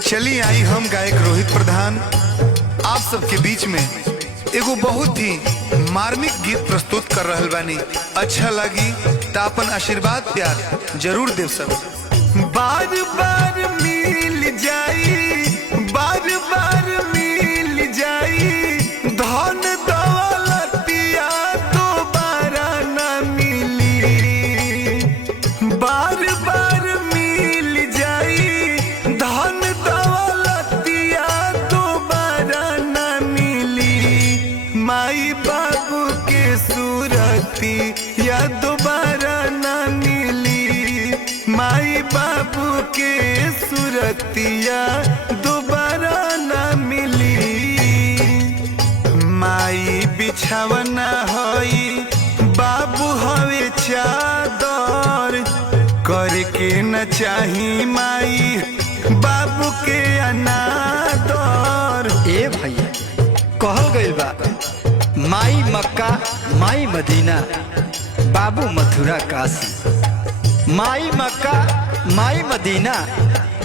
चली आई हम गायक रोहित प्रधान आप सबके बीच में एगो बहुत ही मार्मिक गीत प्रस्तुत कर रहल बानी। अच्छा लगी तो अपन आशीर्वाद प्यार जरूर देव सब। बार बार मिल जाई, बार बार मिल जाई, धन दौलतिया दोबारा न मिली। बार बार मिल जाई, धन दौलतिया दोबारा न मिली। माई बाबू के सूरती या दोबारा न मिली। माई बाबू के सूरतिया दोबारा न मिली। माई बिछावना होई, बाबू हवे चादर, करके न चाही माई बाबू के अनादर। ए भैया कहल गइल बा, माई मक्का माई मदीना बाबू मथुरा काशी। माई मक्का माई मदीना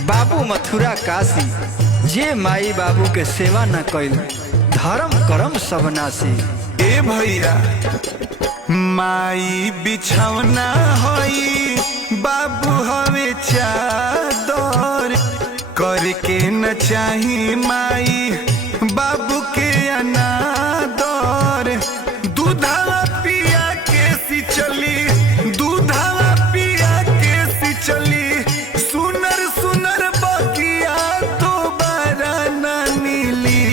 बाबू मथुरा काशी। जे माई बाबू के सेवा न कइल धर्म करम सब नासी। ए भैया माई बिछौना होई, बाबू हवे चादर, करके न चाही माई बाबू के अनादर। दूधवा पिया के सिचली, दूधवा पिया के सिचली, सुनर सुनर बगिया दोबारा न मिली।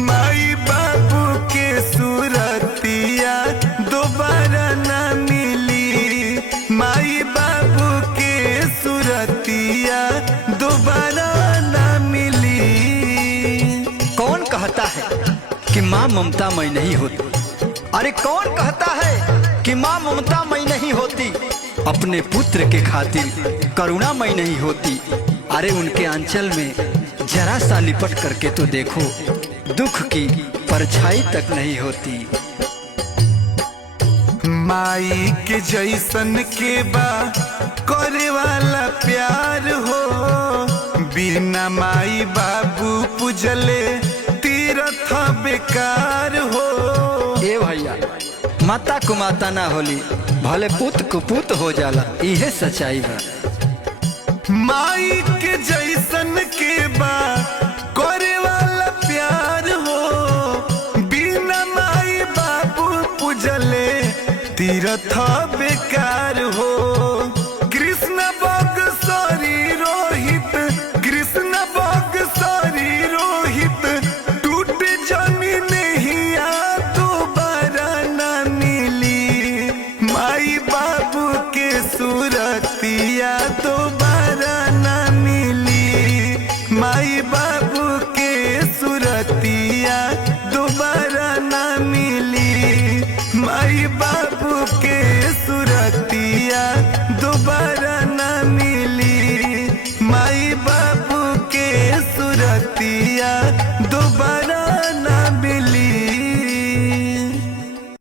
माई बाबू के सूरतिया दोबारा न मिली। माई बाबू के सूरतिया दोबारा न मिली। कौन कहता है कि माँ ममतामय नहीं होती? अरे कौन कहता है कि माँ ममतामय नहीं होती? अपने पुत्र के खातिर करुणामय नहीं होती? अरे उनके आंचल में जरा सा लिपट करके तो देखो, दुख की परछाई तक नहीं होती। माई के जैसन के बा करे वाला प्यार हो, बिना माई बाबू पूजले तीर्थ बेकार हो। ए भैया माता को माता ना होली, भले पुत को पुत हो जाला, इहे सच्चाई बा। माई के जैसन के बा करे वाला प्यार हो, बिना माई बाबू पूजले तीर्थ बेकार हो। कृष्ण बक्सरी रोहित, कृष्ण बक्सरी रोहित, टूट जमी नहिया दोबारा न मिली। माई बाबू के सूरतिया दोबारा न मिली। माई बाबू के सूरतिया